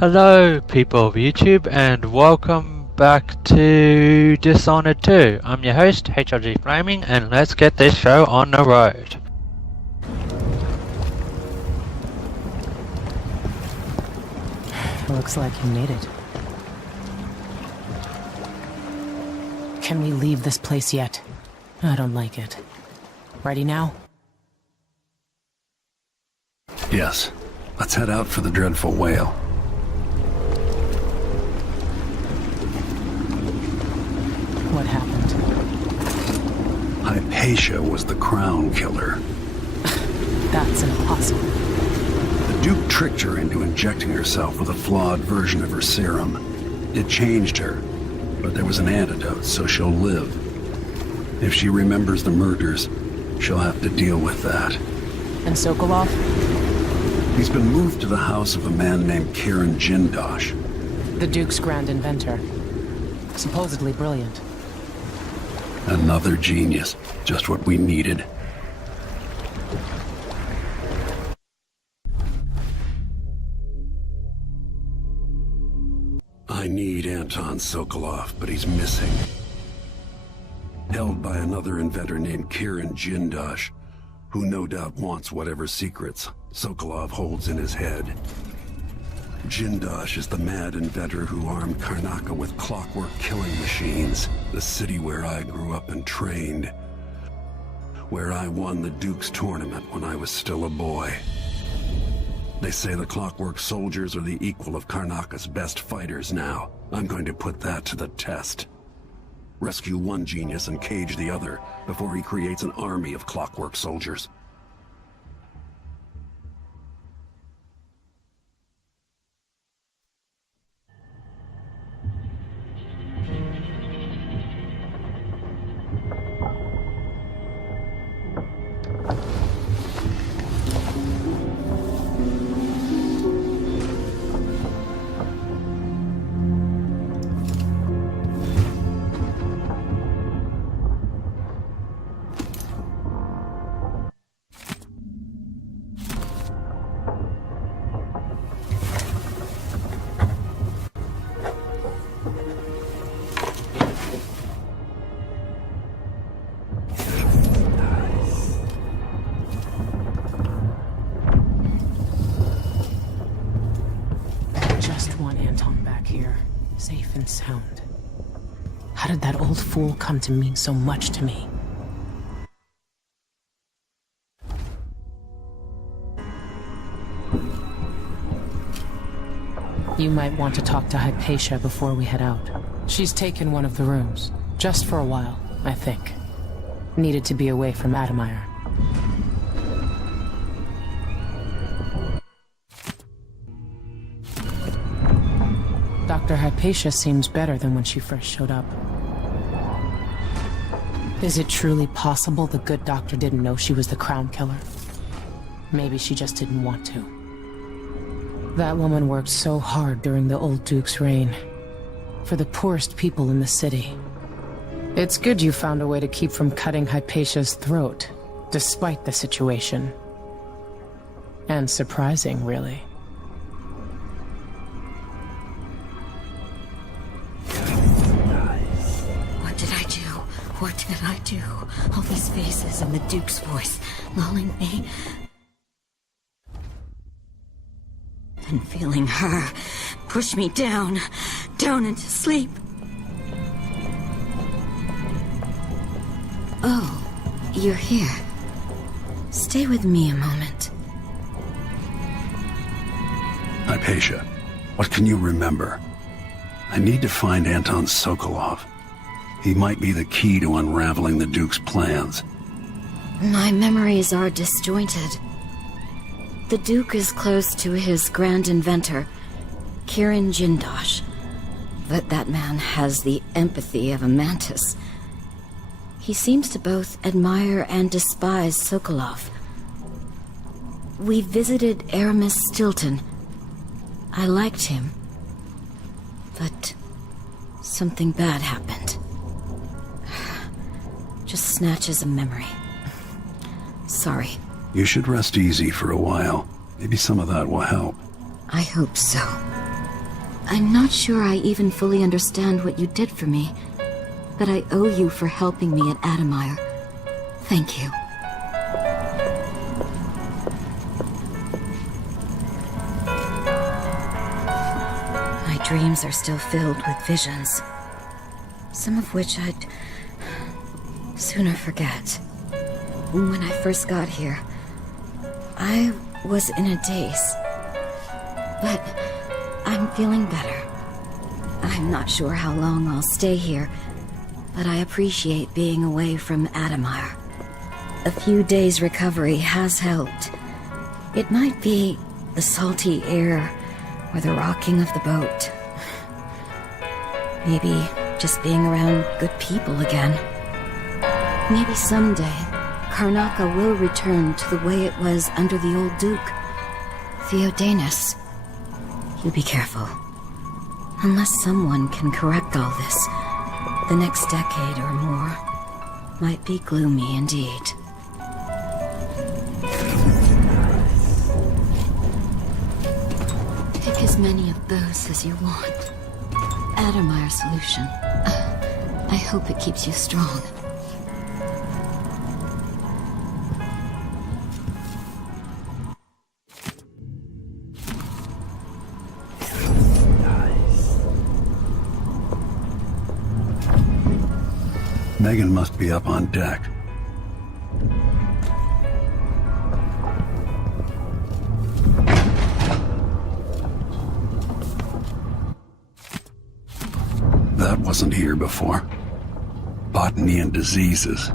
Hello, people of YouTube, and welcome back to Dishonored 2. I'm your host, HRG Flaming, and let's get this show on the road. Looks like you made it. Can we leave this place yet? I don't like it. Ready now? Yes. Let's head out for the dreadful whale. What happened? Hypatia was the crown killer. That's impossible. The Duke tricked her into injecting herself with a flawed version of her serum. It changed her, but there was an antidote, so she'll live. If she remembers the murders, she'll have to deal with that. And Sokolov? He's been moved to the house of a man named Kirin Jindosh. The Duke's grand inventor. Supposedly brilliant. Another genius. Just what we needed. I need Anton Sokolov, but he's missing. Held by another inventor named Kirin Jindosh, who no doubt wants whatever secrets Sokolov holds in his head. Jindosh is the mad inventor who armed Karnaca with clockwork killing machines, the city where I grew up and trained, where I won the Duke's tournament when I was still a boy. They say the clockwork soldiers are the equal of Karnaca's best fighters now. I'm going to put that to the test. Rescue one genius and cage the other before he creates an army of clockwork soldiers. Safe and sound. How did that old fool come to mean so much to me? You might want to talk to Hypatia before we head out. She's taken one of the rooms. Just for a while, I think. Needed to be away from Admire. Dr. Hypatia seems better than when she first showed up. Is it truly possible the good doctor didn't know she was the crown killer? Maybe she just didn't want to. That woman worked so hard during the old Duke's reign. For the poorest people in the city. It's good you found a way to keep from cutting Hypatia's throat, despite the situation. And surprising, really. What did I do? All these faces and the Duke's voice lulling me. And feeling her push me down into sleep. Oh, you're here. Stay with me a moment. Hypatia, what can you remember? I need to find Anton Sokolov. He might be the key to unraveling the Duke's plans. My memories are disjointed. The Duke is close to his grand inventor, Kirin Jindosh. But that man has the empathy of a mantis. He seems to both admire and despise Sokolov. We visited Aramis Stilton. I liked him. But something bad happened. Just snatches of memory. Sorry. You should rest easy for a while. Maybe some of that will help. I hope so. I'm not sure I even fully understand what you did for me, but I owe you for helping me at Admire. Thank you. My dreams are still filled with visions, some of which I'd sooner forget. When I first got here, I was in a daze, but I'm feeling better. I'm not sure how long I'll stay here, but I appreciate being away from Admire. A few days' recovery has helped. It might be the salty air or the rocking of the boat. Maybe just being around good people again. Maybe someday, Karnaca will return to the way it was under the old Duke. Theodanis. You be careful. Unless someone can correct all this, the next decade or more might be gloomy indeed. Pick as many of those as you want. Admire solution. I hope it keeps you strong. Megan must be up on deck. That wasn't here before. Botany and diseases.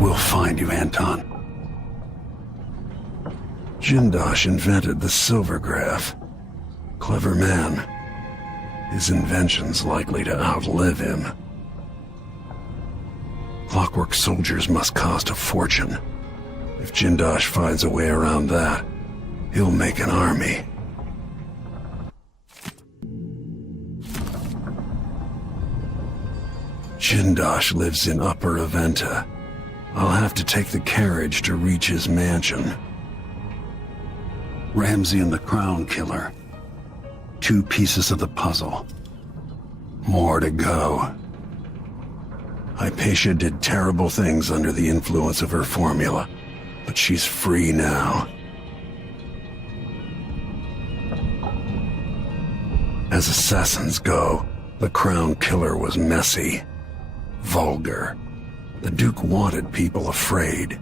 We'll find you, Anton. Jindosh invented the silvergraph. Clever man. His invention's likely to outlive him. Clockwork soldiers must cost a fortune. If Jindosh finds a way around that, he'll make an army. Jindosh lives in Upper Aventa. I'll have to take the carriage to reach his mansion. Ramsey and the Crown Killer. 2 pieces of the puzzle. More to go. Hypatia did terrible things under the influence of her formula, but she's free now. As assassins go, the Crown Killer was messy, vulgar. The Duke wanted people afraid.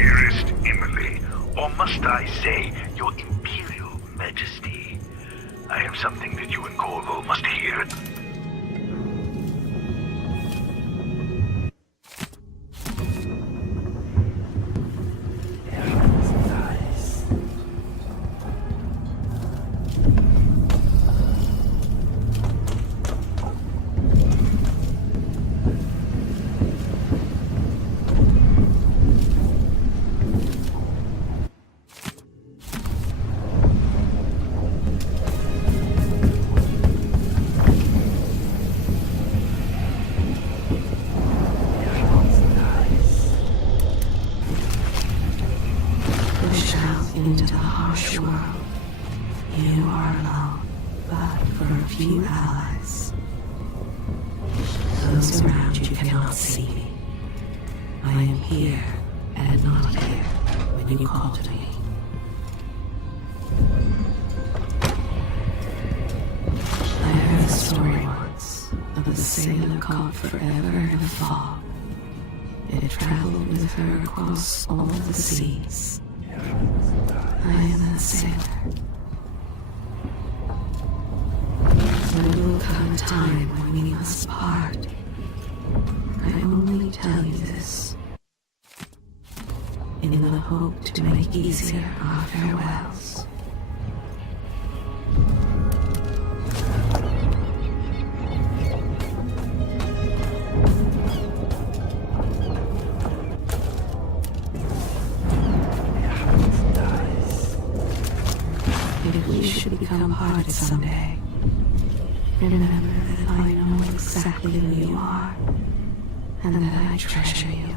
Dearest Emily, or must I say, your Imperial Majesty, I have something that you and Corvo must hear. Into the harsh world. You are alone, but for a few allies. Those around you cannot see me. I am here and not here when you call to me. I heard a story once of a sailor caught forever in a fog. It traveled with her across all the seas. I am that sailor. There will come a time when we must part. I only tell you this in the hope to make easier our farewells. If we should become parted someday, remember that I know exactly who you are, and that I treasure you.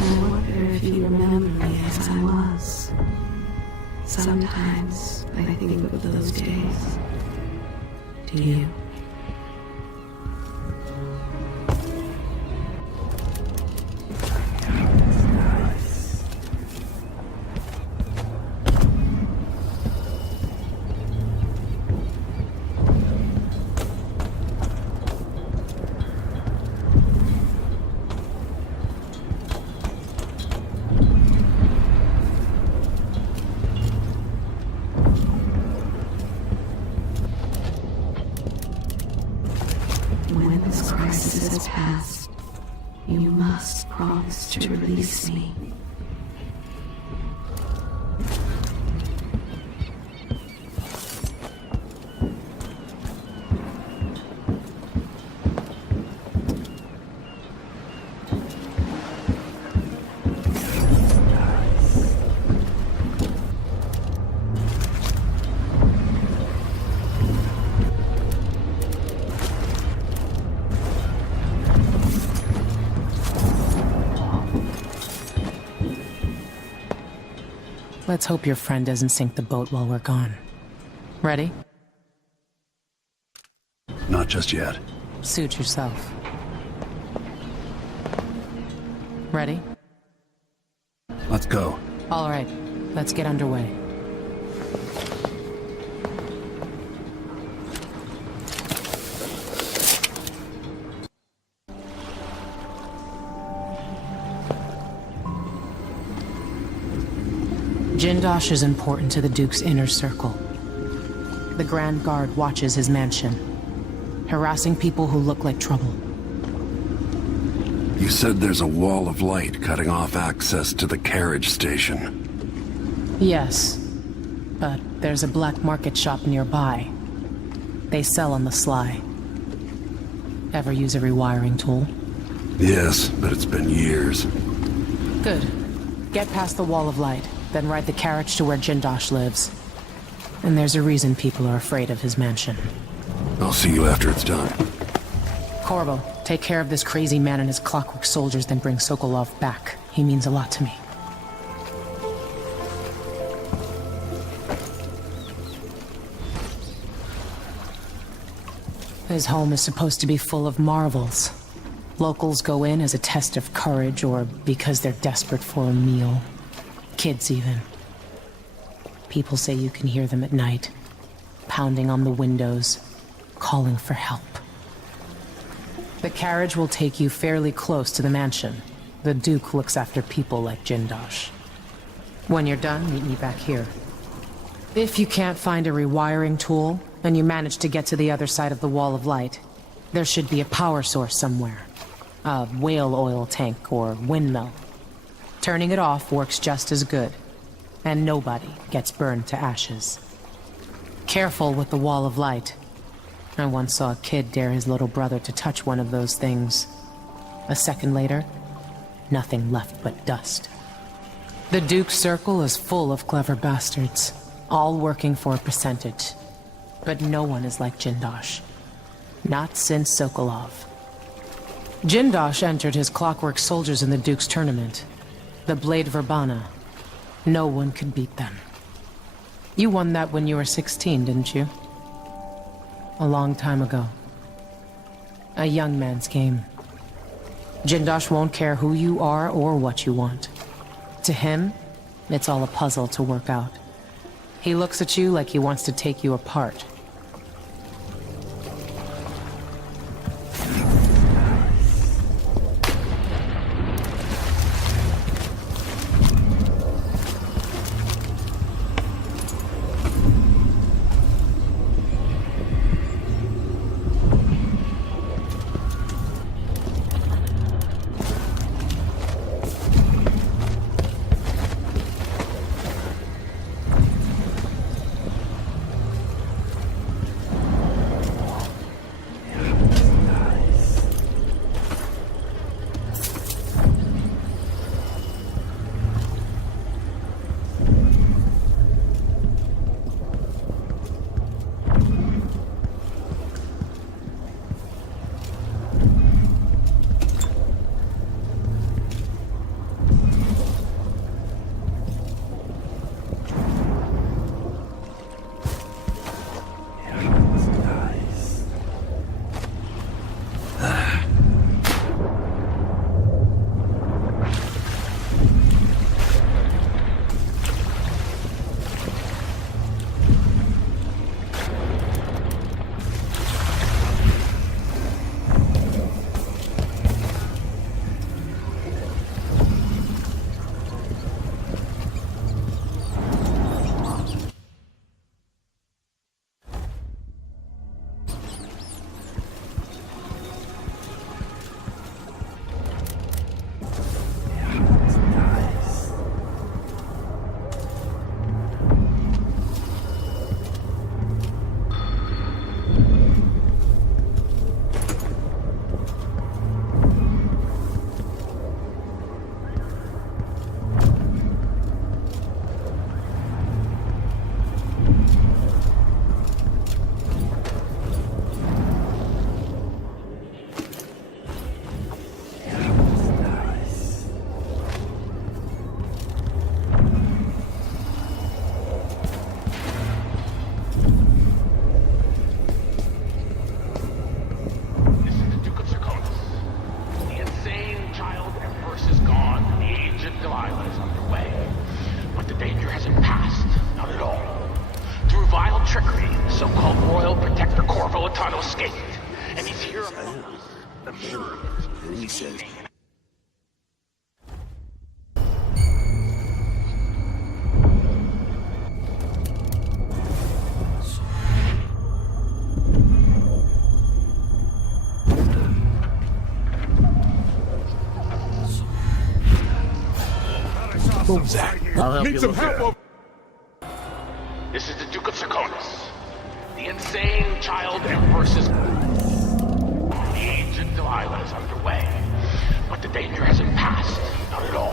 I wonder if you remember me as I was. Sometimes I think of those days. Do you? When this crisis has passed, you must promise to release me. Let's hope your friend doesn't sink the boat while we're gone. Ready? Not just yet. Suit yourself. Ready? Let's go. All right, let's get underway. Jindosh is important to the Duke's inner circle. The Grand Guard watches his mansion, harassing people who look like trouble. You said there's a wall of light cutting off access to the carriage station. Yes, but there's a black market shop nearby. They sell on the sly. Ever use a rewiring tool? Yes, but it's been years. Good. Get past the wall of light, then ride the carriage to where Jindosh lives. And there's a reason people are afraid of his mansion. I'll see you after it's done. Corvo, take care of this crazy man and his clockwork soldiers, then bring Sokolov back. He means a lot to me. His home is supposed to be full of marvels. Locals go in as a test of courage or because they're desperate for a meal. Kids, even. People say you can hear them at night, pounding on the windows, calling for help. The carriage will take you fairly close to the mansion. The Duke looks after people like Jindosh. When you're done, meet me back here. If you can't find a rewiring tool, and you manage to get to the other side of the wall of light, there should be a power source somewhere. A whale oil tank or windmill. Turning it off works just as good, and nobody gets burned to ashes. Careful with the wall of light. I once saw a kid dare his little brother to touch one of those things. A second later, nothing left but dust. The Duke's circle is full of clever bastards, all working for a percentage. But no one is like Jindosh. Not since Sokolov. Jindosh entered his clockwork soldiers in the Duke's tournament. The Blade Verbana. No one could beat them. You won that when you were 16, didn't you? A long time ago. A young man's game. Jindosh won't care who you are or what you want. To him, it's all a puzzle to work out. He looks at you like he wants to take you apart. I'll help Need you some look help at over. This is the Duke of Serkonis. The insane child empress is... The age of Delilah is underway. But the danger hasn't passed. Not at all.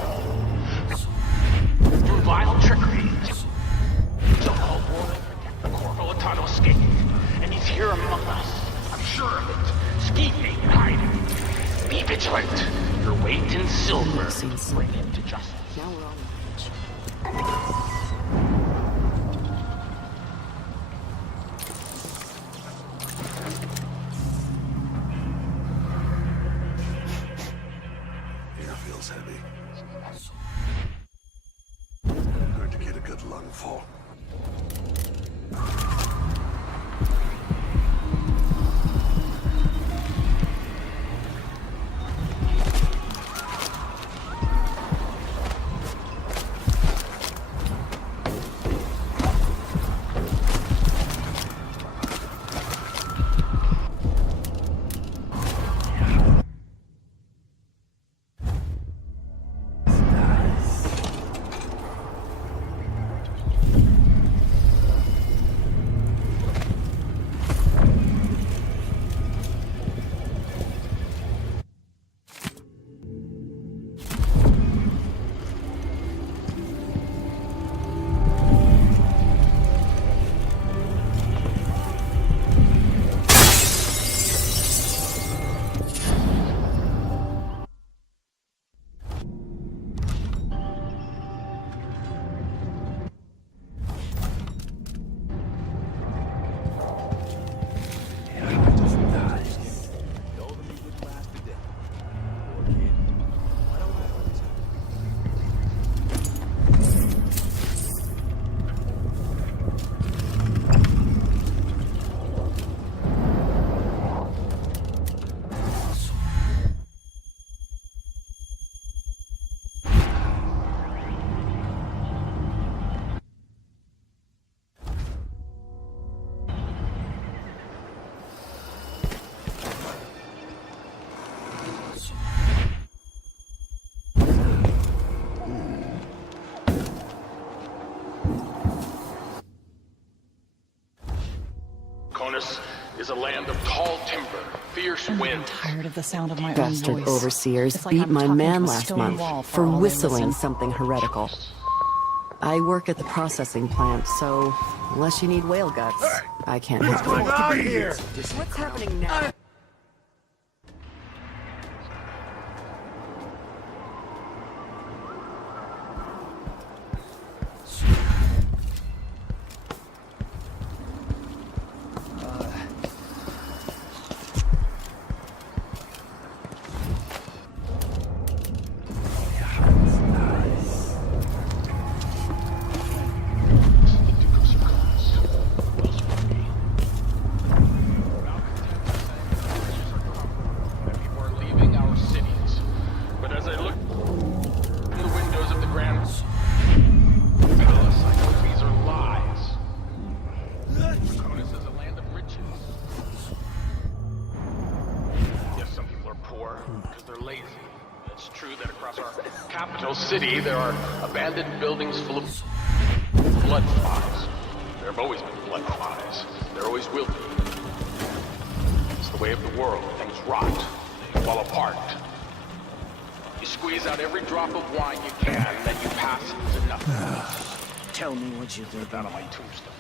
Through vile trickery, so-called royal protector Corvo Latano escaped. And he's here among us. I'm sure of it. Scheming and hiding. Be vigilant. Your weight in silver. Bring him to justice. Now we're on the bridge. Air feels heavy. I'm going to get a good lungful. land of tall timber, fierce I'm winds. tired of the sound of my own Bastard voice. overseers It's like beat I'm my talking man to a last stone wall month for for all they whistling listen. something heretical. I work at the processing plant, so unless you need whale guts, I can't help you. What's happening now? People are leaving our cities. But as I look in the windows of the Grand Palace, I know these are lies. Draconis is a land of riches. Yes, some people are poor because they're lazy. It's true that across our capital city there are abandoned buildings full of blood flies. There have always been blood flies. There always will be. It's the way of the world. Things rot. They fall apart. You squeeze out every drop of wine you can, and then you pass it to nothing. Tell me what you think. Put that on my tombstone.